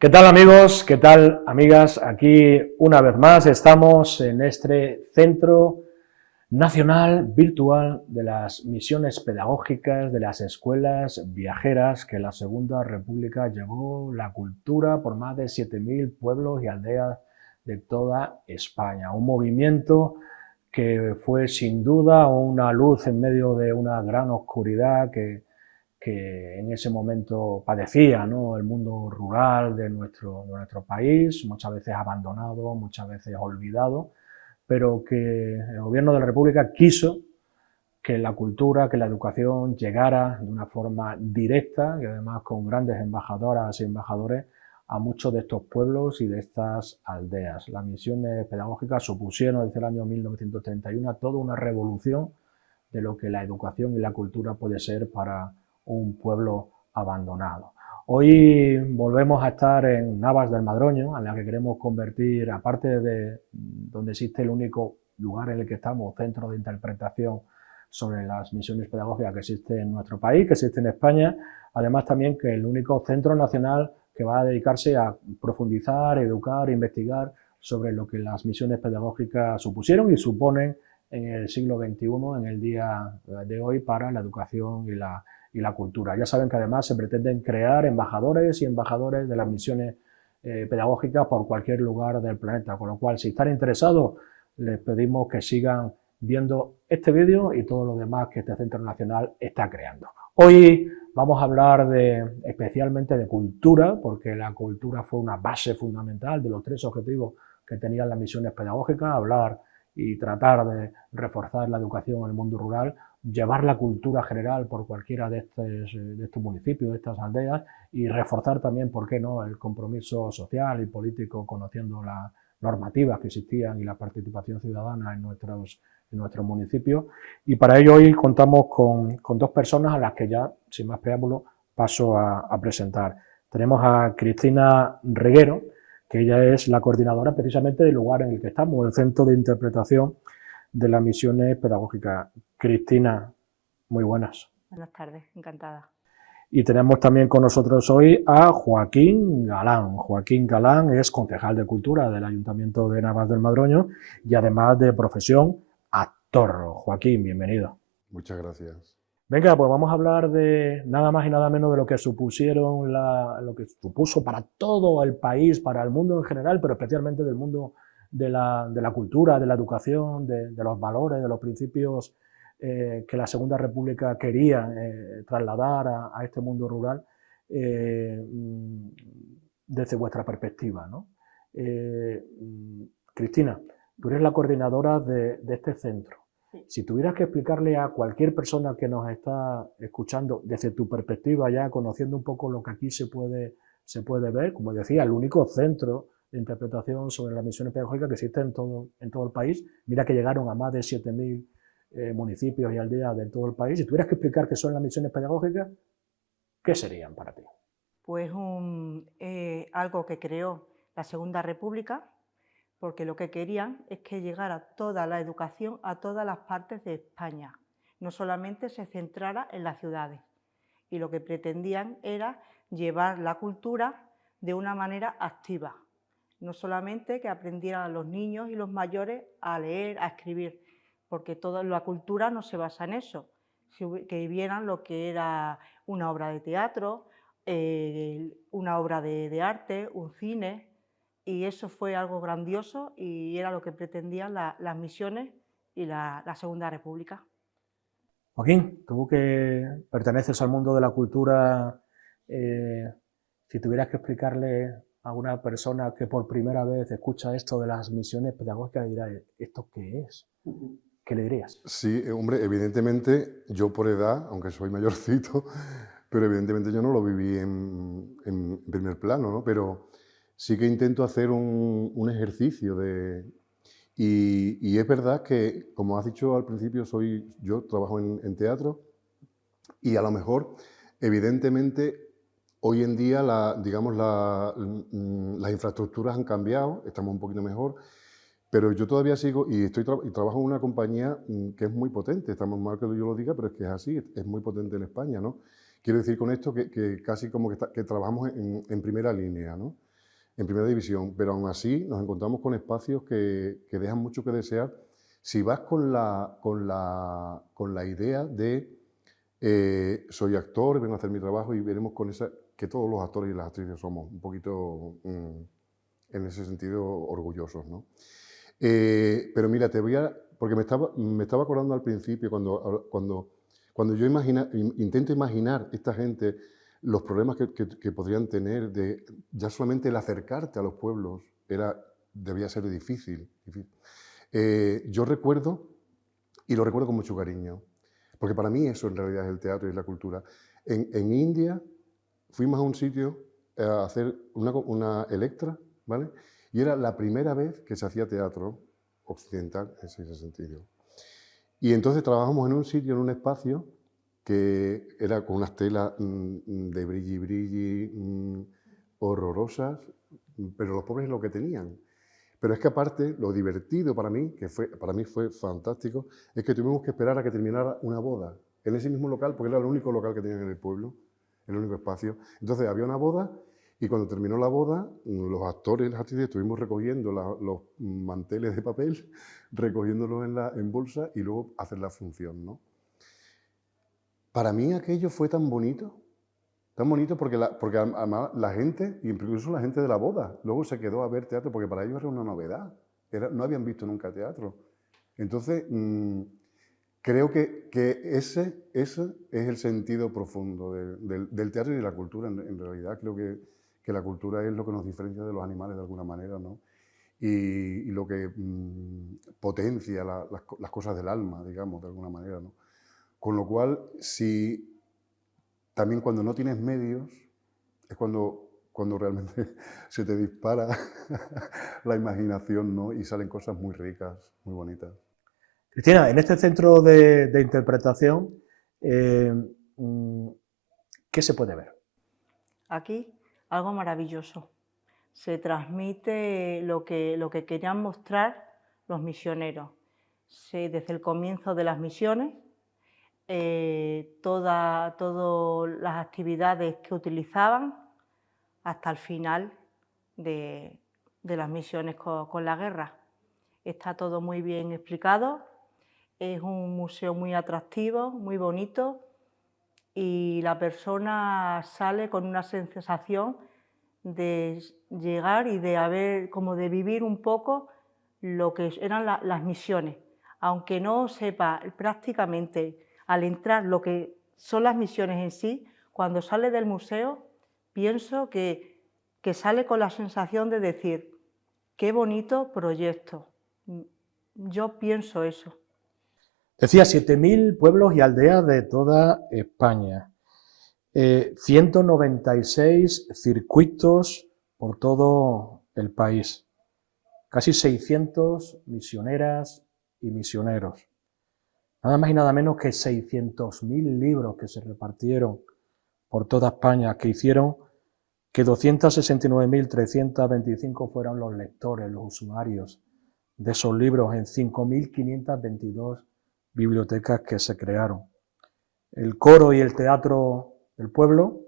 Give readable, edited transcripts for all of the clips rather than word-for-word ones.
¿Qué tal amigos? ¿Qué tal amigas? Aquí una vez más estamos en este Centro Nacional Virtual de las Misiones Pedagógicas de las Escuelas Viajeras que la Segunda República llevó la cultura por más de 7.000 pueblos y aldeas de toda España. Un movimiento que fue sin duda una luz en medio de una gran oscuridad que en ese momento padecía, ¿no?, el mundo rural de nuestro país, muchas veces abandonado, muchas veces olvidado, pero que el gobierno de la República quiso que la cultura, que la educación llegara de una forma directa y además con grandes embajadoras y embajadores a muchos de estos pueblos y de estas aldeas. Las misiones pedagógicas supusieron desde el año 1931 toda una revolución de lo que la educación y la cultura puede ser para un pueblo abandonado. Hoy volvemos a estar en Navas del Madroño, en la que queremos convertir, aparte de donde existe el único lugar en el que estamos, centro de interpretación sobre las misiones pedagógicas que existe en nuestro país, que existe en España, además también que el único centro nacional que va a dedicarse a profundizar, educar, investigar sobre lo que las misiones pedagógicas supusieron y suponen en el siglo XXI, en el día de hoy, para la educación y la cultura. Ya saben que además se pretenden crear embajadores y embajadores de las misiones pedagógicas por cualquier lugar del planeta, con lo cual si están interesados les pedimos que sigan viendo este vídeo y todo lo demás que este Centro Nacional está creando. Hoy vamos a hablar especialmente de cultura, porque la cultura fue una base fundamental de los tres objetivos que tenían las misiones pedagógicas: hablar y tratar de reforzar la educación en el mundo rural, llevar la cultura general por cualquiera de estos municipios, de estas aldeas, y reforzar también, ¿por qué no?, el compromiso social y político, conociendo las normativas que existían y la participación ciudadana en nuestros municipios. Y para ello hoy contamos con dos personas a las que ya, sin más preámbulo, paso a presentar. Tenemos a Cristina Reguero, que ella es la coordinadora precisamente del lugar en el que estamos, el Centro de Interpretación de las Misiones Pedagógicas. Cristina, muy buenas. Buenas tardes, encantada. Y tenemos también con nosotros hoy a Joaquín Galán. Joaquín Galán es concejal de Cultura del Ayuntamiento de Navas del Madroño y además de profesión actor. Joaquín, bienvenido. Muchas gracias. Venga, pues vamos a hablar de nada más y nada menos de lo que lo que supuso para todo el país, para el mundo en general, pero especialmente del mundo de la cultura, de la educación, de los valores, de los principios que la Segunda República quería trasladar a este mundo rural desde vuestra perspectiva, ¿no? Cristina, tú eres la coordinadora de este centro. Si tuvieras que explicarle a cualquier persona que nos está escuchando, desde tu perspectiva, ya conociendo un poco lo que aquí se puede ver, como decía, el único centro de interpretación sobre las misiones pedagógicas que existe en todo el país. Mira que llegaron a más de 7.000 municipios y aldeas de todo el país. Si tuvieras que explicar qué son las misiones pedagógicas, ¿qué serían para ti? Pues algo que creó la Segunda República, porque lo que querían es que llegara toda la educación a todas las partes de España, no solamente se centrara en las ciudades. Y lo que pretendían era llevar la cultura de una manera activa, no solamente que aprendieran los niños y los mayores a leer, a escribir, porque toda la cultura no se basa en eso, que vieran lo que era una obra de teatro, una obra de arte, un cine, y eso fue algo grandioso y era lo que pretendían las misiones y la Segunda República. Joaquín, tú que perteneces al mundo de la cultura, si tuvieras que explicarle a una persona que por primera vez escucha esto de las misiones pedagógicas, dirá, ¿esto qué es? ¿Qué le dirías? Sí, hombre, evidentemente yo por edad, aunque soy mayorcito, pero evidentemente yo no lo viví en primer plano, ¿no? Pero sí que intento hacer un ejercicio y es verdad que, como has dicho al principio, yo trabajo en teatro y a lo mejor, evidentemente, hoy en día, digamos, las infraestructuras han cambiado, estamos un poquito mejor. Pero yo todavía sigo y trabajo en una compañía que es muy potente. Estamos mal que yo lo diga, pero es que es así, es muy potente en España, ¿no? Quiero decir con esto que casi como que trabajamos en primera línea, ¿no? en primera división, pero aún así nos encontramos con espacios que dejan mucho que desear si vas con la idea de soy actor, vengo a hacer mi trabajo y veremos con esa, que todos los actores y las actrices somos un poquito en ese sentido orgullosos, ¿no? Pero mira, porque me estaba acordando al principio cuando yo intento imaginar esta gente, los problemas que podrían tener ya solamente el acercarte a los pueblos debía ser difícil. Yo recuerdo, y lo recuerdo con mucho cariño, porque para mí eso en realidad es el teatro y la cultura. En India fuimos a un sitio a hacer una Electra, ¿vale? Y era la primera vez que se hacía teatro occidental en ese sentido. Y entonces trabajamos en un sitio, en un espacio, que era con unas telas de brilli horrorosas, pero los pobres lo que tenían. Pero es que aparte, lo divertido para mí, para mí fue fantástico, es que tuvimos que esperar a que terminara una boda, en ese mismo local, porque era el único local que tenían en el pueblo, el único espacio. Entonces había una boda, y cuando terminó la boda, los actores y las actrices estuvimos recogiendo los manteles de papel, recogiéndolos en bolsa, y luego hacer la función, ¿no? Para mí aquello fue tan bonito porque además la gente, incluso la gente de la boda, luego se quedó a ver teatro, porque para ellos era una novedad, no habían visto nunca teatro. Entonces, creo que ese es el sentido profundo del teatro y de la cultura. En realidad creo que la cultura es lo que nos diferencia de los animales de alguna manera, ¿no? Y lo que potencia las cosas del alma, digamos, de alguna manera, ¿no? Con lo cual, también cuando no tienes medios, es cuando realmente se te dispara la imaginación, ¿no? Y salen cosas muy ricas, muy bonitas. Cristina, en este centro de interpretación, ¿qué se puede ver? Aquí, algo maravilloso. Se transmite lo que querían mostrar los misioneros. Desde el comienzo de las misiones, todas las actividades que utilizaban hasta el final de las misiones con la guerra. Está todo muy bien explicado, es un museo muy atractivo, muy bonito, y la persona sale con una sensación de llegar y de vivir un poco lo que eran las misiones, aunque no sepa prácticamente al entrar lo que son las misiones en sí. Cuando sale del museo pienso que sale con la sensación de decir, qué bonito proyecto. Yo pienso eso. Decía 7.000 pueblos y aldeas de toda España, 196 circuitos por todo el país, casi 600 misioneras y misioneros, nada más y nada menos que 600.000 libros que se repartieron por toda España, que hicieron que 269.325 fueran los lectores, los usuarios de esos libros en 5.522 bibliotecas que se crearon. El coro y el teatro del pueblo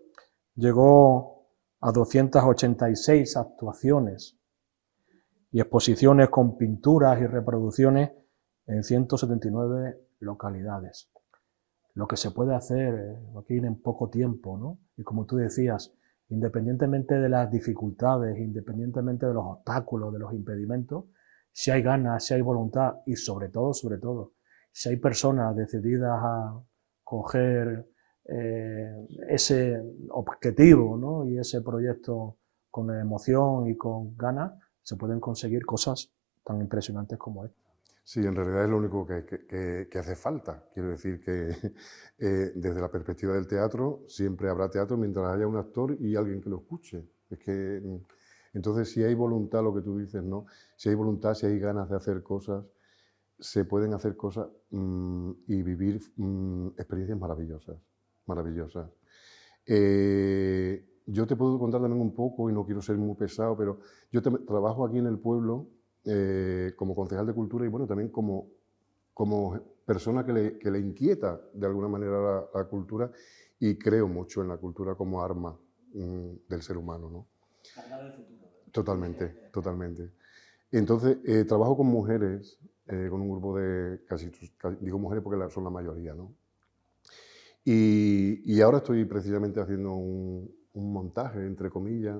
llegó a 286 actuaciones y exposiciones con pinturas y reproducciones en 179 localidades. Lo que se puede hacer aquí en poco tiempo, ¿no? Y como tú decías, independientemente de las dificultades, independientemente de los obstáculos, de los impedimentos, si hay ganas, si hay voluntad y sobre todo, si hay personas decididas a coger ese objetivo, ¿no? Y ese proyecto con emoción y con ganas, se pueden conseguir cosas tan impresionantes como esta. Sí, en realidad es lo único que hace falta. Quiero decir que desde la perspectiva del teatro siempre habrá teatro mientras haya un actor y alguien que lo escuche. Es que entonces si hay voluntad, lo que tú dices, ¿no? Si hay voluntad, si hay ganas de hacer cosas, se pueden hacer cosas y vivir experiencias maravillosas, maravillosas. Yo te puedo contar también un poco, y no quiero ser muy pesado, pero yo trabajo aquí en el pueblo como concejal de cultura y bueno, también como persona que le inquieta de alguna manera la cultura, y creo mucho en la cultura como arma del ser humano, ¿no? Cargada del futuro. Totalmente, totalmente. Entonces, trabajo con mujeres, con un grupo de digo mujeres porque son la mayoría, ¿no? Y ahora estoy precisamente haciendo un montaje, entre comillas.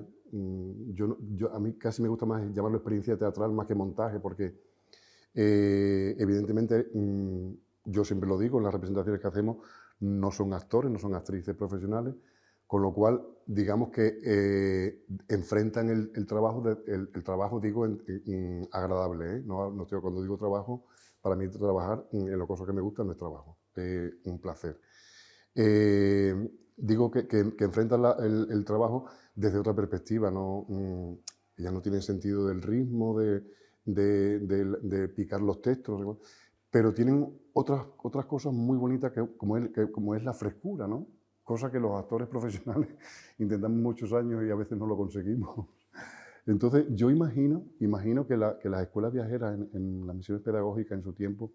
A mí casi me gusta más llamarlo experiencia teatral más que montaje, porque evidentemente, yo siempre lo digo, en las representaciones que hacemos no son actores, no son actrices profesionales, con lo cual, digamos que enfrentan el trabajo, el trabajo digo, agradable, ¿eh? Cuando digo trabajo, para mí trabajar en lo cosas que me gustan no es trabajo, es un placer. Digo que enfrentan el trabajo desde otra perspectiva, ¿no? Ya no tiene sentido del ritmo, de picar los textos, pero tienen otras cosas muy bonitas como es la frescura, ¿no? Cosa que los actores profesionales intentamos muchos años y a veces no lo conseguimos. Entonces, yo imagino que las escuelas viajeras en las misiones pedagógicas en su tiempo,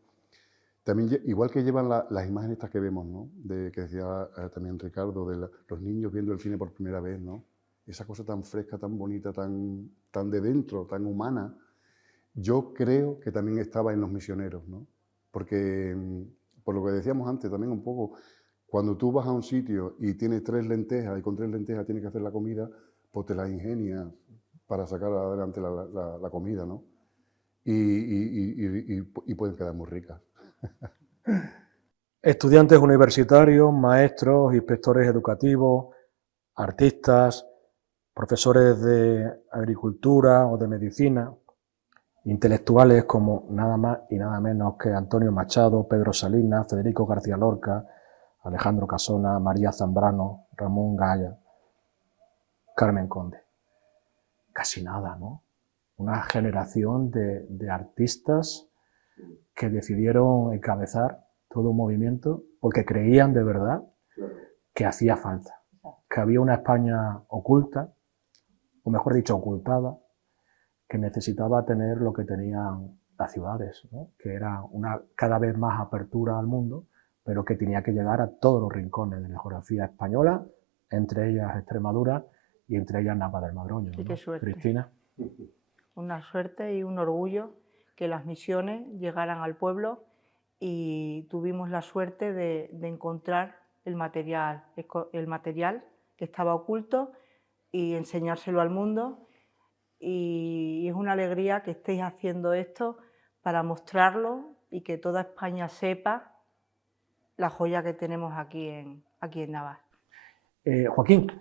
también, igual que llevan las imágenes estas que vemos, ¿no? Que decía también Ricardo, de los niños viendo el cine por primera vez, ¿no? Esa cosa tan fresca, tan bonita, tan de dentro, tan humana. Yo creo que también estaba en los misioneros, ¿no? Porque, por lo que decíamos antes, también un poco, cuando tú vas a un sitio y tienes 3 lentejas y con 3 lentejas tienes que hacer la comida, pues te las ingenias para sacar adelante la comida, ¿no? Y pueden quedar muy ricas. Estudiantes universitarios, maestros, inspectores educativos, artistas, profesores de agricultura o de medicina, intelectuales como nada más y nada menos que Antonio Machado, Pedro Salinas, Federico García Lorca, Alejandro Casona, María Zambrano, Ramón Gaya, Carmen Conde. Casi nada, ¿no? Una generación de artistas que decidieron encabezar todo un movimiento porque creían de verdad que hacía falta, que había una España oculta, o mejor dicho, ocultada, que necesitaba tener lo que tenían las ciudades, ¿no? Que era una cada vez más apertura al mundo, pero que tenía que llegar a todos los rincones de la geografía española, entre ellas Extremadura y entre ellas Nava del Madroño, Y ¿no? qué suerte. Cristina. Una suerte y un orgullo que las misiones llegaran al pueblo y tuvimos la suerte de encontrar el material que estaba oculto y enseñárselo al mundo. Y es una alegría que estéis haciendo esto para mostrarlo y que toda España sepa la joya que tenemos aquí en Navas. Joaquín,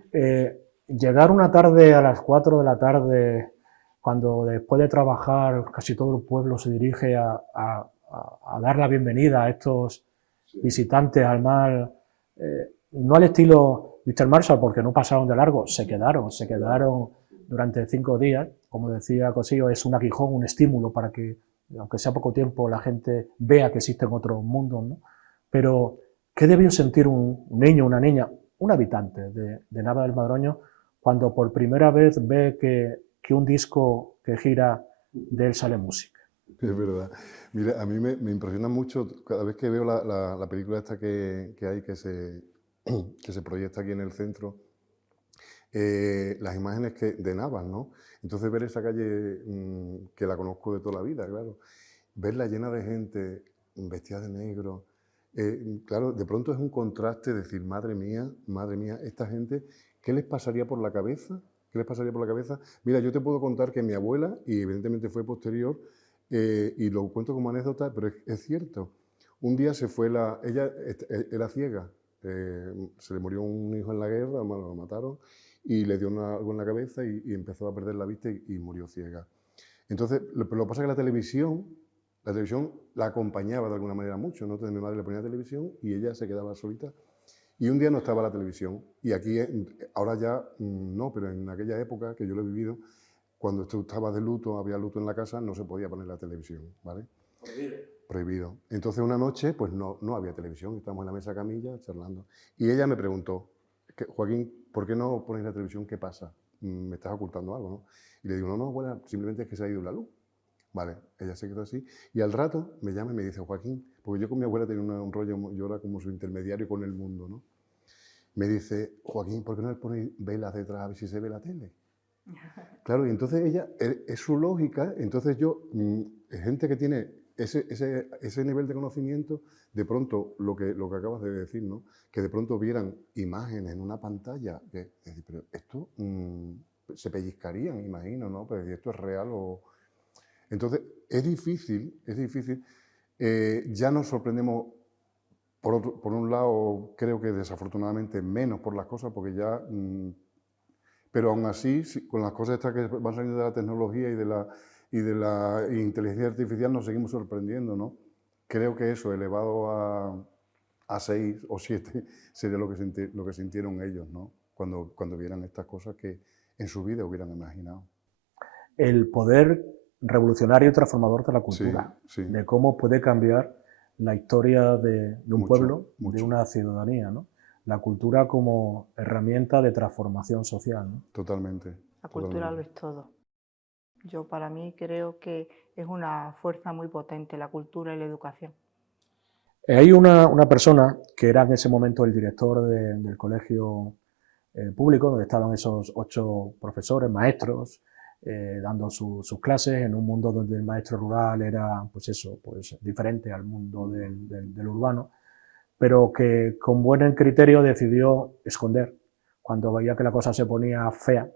llegar una tarde a las 4 de la tarde, cuando después de trabajar casi todo el pueblo se dirige a dar la bienvenida a estos visitantes al mar, no al estilo Mr. Marshall, porque no pasaron de largo, se quedaron durante 5 días, como decía Cosillo, es un aguijón, un estímulo para que, aunque sea poco tiempo, la gente vea que existen otros mundos, ¿no? Pero, ¿qué debió sentir un niño, una niña, un habitante de Nava del Madroño cuando por primera vez ve que un disco que gira de él sale música? Es verdad. Mira, a mí me impresiona mucho cada vez que veo la película esta que hay, que se proyecta aquí en el centro, las imágenes de Navas, ¿no? Entonces ver esa calle que la conozco de toda la vida, claro, verla llena de gente vestida de negro, claro, de pronto es un contraste decir, madre mía, esta gente, ¿qué les pasaría por la cabeza? ¿Qué les pasaría por la cabeza? Mira, yo te puedo contar que mi abuela, y evidentemente fue posterior, y lo cuento como anécdota, pero es cierto. Un día se fue ella era ciega, se le murió un hijo en la guerra, bueno, lo mataron, y le dio algo en la cabeza y empezó a perder la vista y murió ciega. Entonces, lo que pasa es que la televisión la acompañaba de alguna manera mucho, ¿no? Entonces mi madre le ponía televisión y ella se quedaba solita. Y un día no estaba la televisión. Y aquí, ahora ya no, pero en aquella época que yo lo he vivido, cuando tú estabas de luto, había luto en la casa, no se podía poner la televisión, ¿vale? Prohibido. Entonces una noche, pues no había televisión, estábamos en la mesa camilla charlando. Y ella me preguntó, Joaquín, ¿por qué no pones la televisión? ¿Qué pasa? Me estás ocultando algo, ¿no? Y le digo, no, abuela, simplemente es que se ha ido la luz. Vale, ella se quedó así. Y al rato me llama y me dice, Joaquín, porque yo con mi abuela tenía un rollo, yo era como su intermediario con el mundo, ¿no? Me dice, Joaquín, ¿por qué no le ponéis velas detrás a ver si se ve la tele? Claro, y entonces ella, es su lógica, entonces gente que tiene ese nivel de conocimiento, de pronto, lo que acabas de decir, ¿no? Que de pronto vieran imágenes en una pantalla, pero esto se pellizcarían, imagino, ¿no? Pero esto es real o... Entonces, es difícil, es difícil. Ya nos sorprendemos, por un lado, creo que desafortunadamente menos por las cosas, porque ya... pero aún así, con las cosas estas que van saliendo de la tecnología y de la inteligencia artificial, nos seguimos sorprendiendo, ¿no? Creo que eso, elevado a 6 o 7, sería lo que sintieron ellos, ¿no? Cuando vieran estas cosas que en su vida hubieran imaginado. El poder revolucionario y transformador de la cultura, Sí, sí. de cómo puede cambiar la historia de un Mucho, pueblo, mucho. de una ciudadanía, ¿no? La cultura como herramienta de transformación social, ¿no? Totalmente. La cultura lo es todo. Yo para mí creo que es una fuerza muy potente la cultura y la educación. Hay una persona que era en ese momento el director del colegio público, donde estaban esos 8 profesores, maestros, dando sus clases en un mundo donde el maestro rural era, pues eso, pues diferente al mundo del urbano, pero que con buen criterio decidió esconder, cuando veía que la cosa se ponía fea,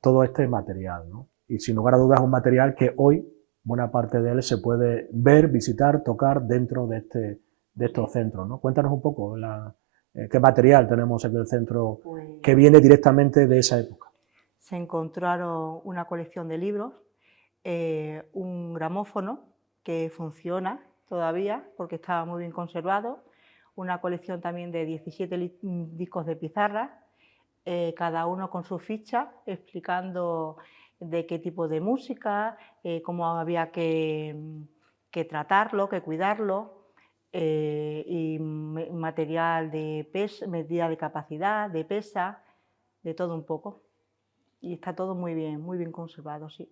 todo este material, ¿no? Y sin lugar a dudas es un material que hoy buena parte de él se puede ver, visitar, tocar dentro de estos centros, ¿no? Cuéntanos un poco qué material tenemos en el centro que viene directamente de esa época. Se encontraron una colección de libros, un gramófono que funciona todavía porque estaba muy bien conservado, una colección también de 17 discos de pizarra, cada uno con su ficha explicando de qué tipo de música, cómo había que tratarlo, que cuidarlo, y material de medida de capacidad, de pesa, de todo un poco. Y está todo muy bien conservado, sí.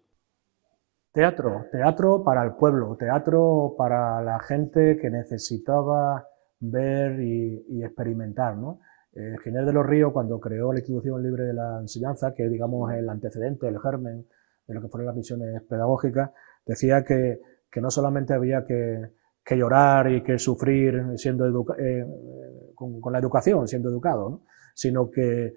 Teatro para el pueblo, teatro para la gente que necesitaba ver y experimentar, ¿no? Ginés de los Ríos, cuando creó la Institución Libre de la Enseñanza, que digamos el antecedente, el germen de lo que fueron las misiones pedagógicas, decía que no solamente había que llorar y que sufrir siendo con la educación, siendo educado, ¿no? Sino que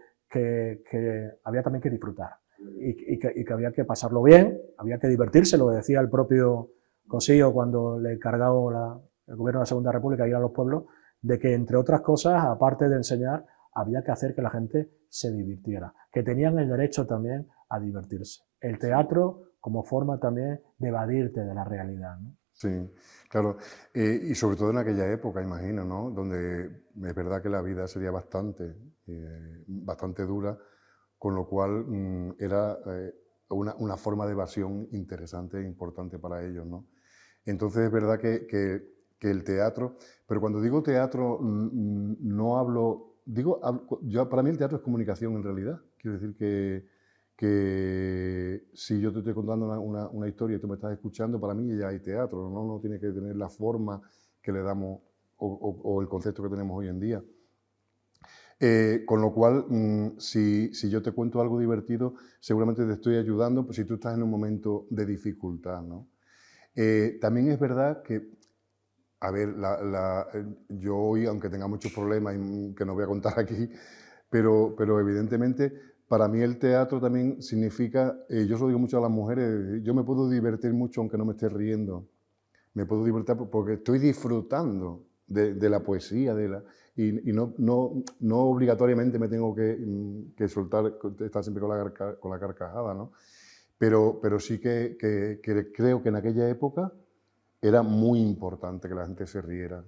había también que disfrutar y que había que pasarlo bien, había que divertirse, lo decía el propio Cossío cuando le encargó el gobierno de la Segunda República ir a los pueblos, de que entre otras cosas, aparte de enseñar, había que hacer que la gente se divirtiera, que tenían el derecho también a divertirse. El teatro como forma también de evadirte de la realidad, ¿no? Sí, claro. Y sobre todo en aquella época, imagino, ¿no? Donde es verdad que la vida sería bastante dura, con lo cual era una forma de evasión interesante e importante para ellos, ¿no? Entonces es verdad que el teatro, pero cuando digo teatro no hablo, para mí el teatro es comunicación en realidad. Quiero decir que si yo te estoy contando una historia y tú me estás escuchando, para mí ya hay teatro, no tiene que tener la forma que le damos o el concepto que tenemos hoy en día. Con lo cual, si yo te cuento algo divertido, seguramente te estoy ayudando, pues si tú estás en un momento de dificultad, ¿no? También es verdad que, a ver, yo hoy, aunque tenga muchos problemas que no voy a contar aquí, pero evidentemente para mí el teatro también significa, yo se lo digo mucho a las mujeres, yo me puedo divertir mucho aunque no me esté riendo. Me puedo divertir porque estoy disfrutando de la poesía, y no obligatoriamente me tengo que soltar, estar siempre con la carcajada, ¿no? Pero sí que creo que en aquella época era muy importante que la gente se riera,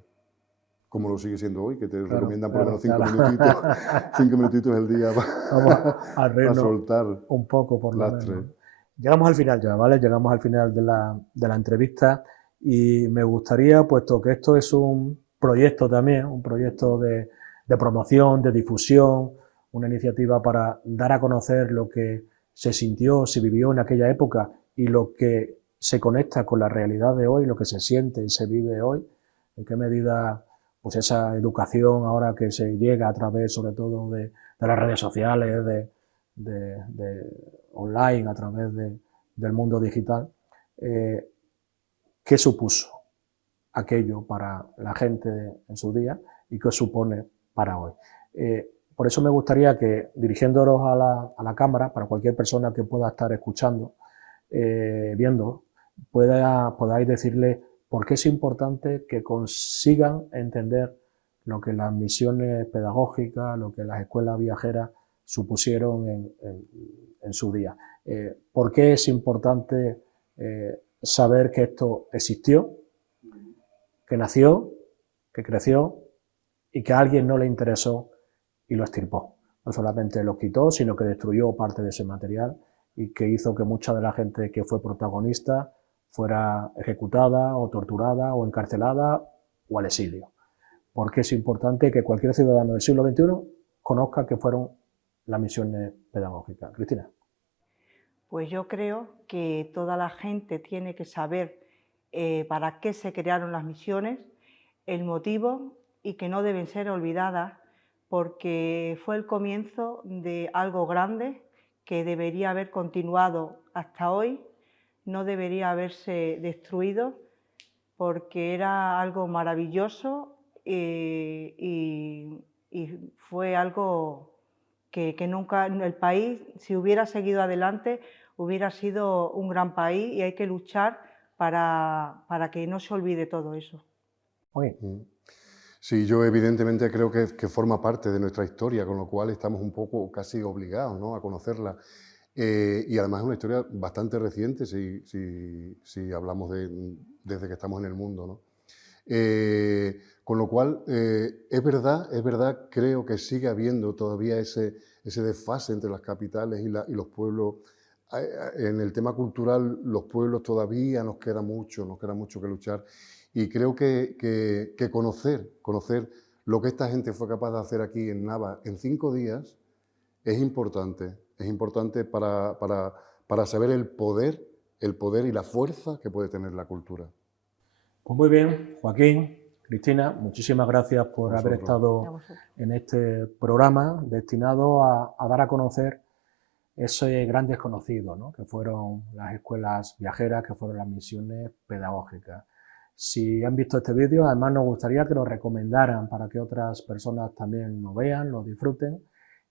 como lo sigue siendo hoy, que te recomiendan por lo menos 5 minutitos, 5 minutitos al día para soltar un poco por lo lastre. menos. Llegamos al final ya, ¿vale? Llegamos al final de la entrevista y me gustaría, puesto que esto es un proyecto también, un proyecto de promoción, de difusión, una iniciativa para dar a conocer lo que se sintió, se vivió en aquella época y lo que se conecta con la realidad de hoy, lo que se siente y se vive hoy, en qué medida pues esa educación ahora que se llega a través sobre todo de las redes sociales, online, a través del mundo digital, qué supuso aquello para la gente en su día y qué supone para hoy. Por eso me gustaría que, dirigiéndonos a la cámara, para cualquier persona que pueda estar escuchando, viendo, podáis decirle por qué es importante que consigan entender lo que las misiones pedagógicas, lo que las escuelas viajeras supusieron en su día. ¿Por qué es importante saber que esto existió, que nació, que creció y que a alguien no le interesó y lo extirpó? No solamente lo quitó, sino que destruyó parte de ese material y que hizo que mucha de la gente que fue protagonista fuera ejecutada o torturada o encarcelada o al exilio. Porque es importante que cualquier ciudadano del siglo XXI conozca qué fueron las misiones pedagógicas. Cristina. Pues yo creo que toda la gente tiene que saber para qué se crearon las misiones, el motivo, y que no deben ser olvidadas porque fue el comienzo de algo grande que debería haber continuado hasta hoy, no debería haberse destruido porque era algo maravilloso y fue algo que nunca el país, si hubiera seguido adelante, hubiera sido un gran país y hay que luchar para que no se olvide todo eso. Sí, yo evidentemente creo que forma parte de nuestra historia, con lo cual estamos un poco casi obligados, ¿no?, a conocerla. Y además es una historia bastante reciente si hablamos desde que estamos en el mundo, ¿no? Con lo cual, es verdad, creo que sigue habiendo todavía ese desfase entre las capitales y los pueblos. En el tema cultural, los pueblos todavía nos queda mucho que luchar. Y creo que conocer lo que esta gente fue capaz de hacer aquí en Nava en 5 días es importante para saber el poder y la fuerza que puede tener la cultura. Pues muy bien, Joaquín, Cristina, muchísimas gracias por haber estado en este programa destinado a dar a conocer ese gran desconocido, ¿no?, que fueron las escuelas viajeras, que fueron las misiones pedagógicas. Si han visto este vídeo, además nos gustaría que lo recomendaran para que otras personas también lo vean, lo disfruten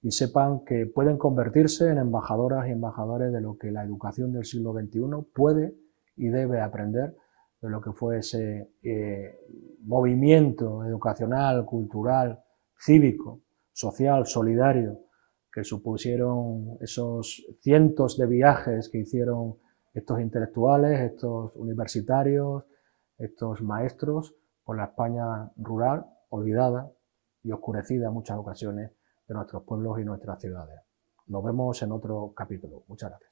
y sepan que pueden convertirse en embajadoras y embajadores de lo que la educación del siglo XXI puede y debe aprender de lo que fue ese movimiento educacional, cultural, cívico, social, solidario, que supusieron esos cientos de viajes que hicieron estos intelectuales, estos universitarios, estos maestros por la España rural, olvidada y oscurecida en muchas ocasiones de nuestros pueblos y nuestras ciudades. Nos vemos en otro capítulo. Muchas gracias.